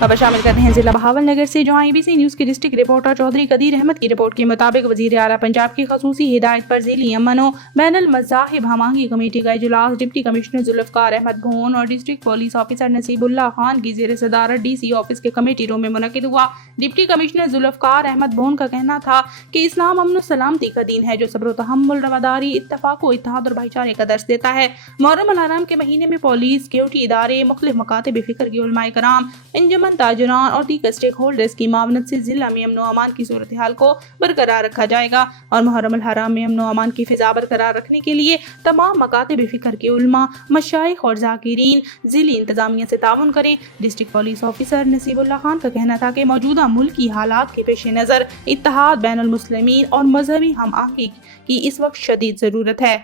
خبر شامل کرتے ہیں ضلع بہاولنگر سے، جہاں ABC نیوز کی ڈسٹرکٹ رپورٹر چودھری قدیر احمد کی رپورٹ کے مطابق وزیر اعلی پنجاب کی خصوصی ہدایت پر ضلعی امن و بین المذاہب آہنگی کمیٹی کا اجلاس ڈپٹی کمشنر ذوالفقار احمد بھون اور ڈسٹرکٹ پولیس آفیسر نصیب اللہ خان کی زیر صدارت DC آفس کے کمیٹی روم میں منعقد ہوا۔ ڈپٹی کمشنر ذوالفقار احمد بھون کا کہنا تھا کہ اسلام امن و سلامتی کا دین ہے جو صبر و تحمل، رواداری، اتفاق و اتحاد اور بھائی چارے کا درس دیتا ہے۔ محرم الحرام کے مہینے میں پولیس، سیکورٹی ادارے، مختلف مکاتب فکر کی علماء کرام، انجمن تاجران اور دیگر اسٹیک ہولڈرز کی معاونت سے ضلع میں امن و امان کی صورتحال کو برقرار رکھا جائے گا اور محرم الحرام میں امن و امان کی فضا برقرار رکھنے کے لیے تمام مکاتب فکر کے علماء، مشائخ اور ذاکرین ضلعی انتظامیہ سے تعاون کریں۔ ڈسٹرکٹ پولیس آفیسر نصیب اللہ خان کا کہنا تھا کہ موجودہ ملکی حالات کے پیش نظر اتحاد بین المسلمین اور مذہبی ہم آہنگی کی اس وقت شدید ضرورت ہے۔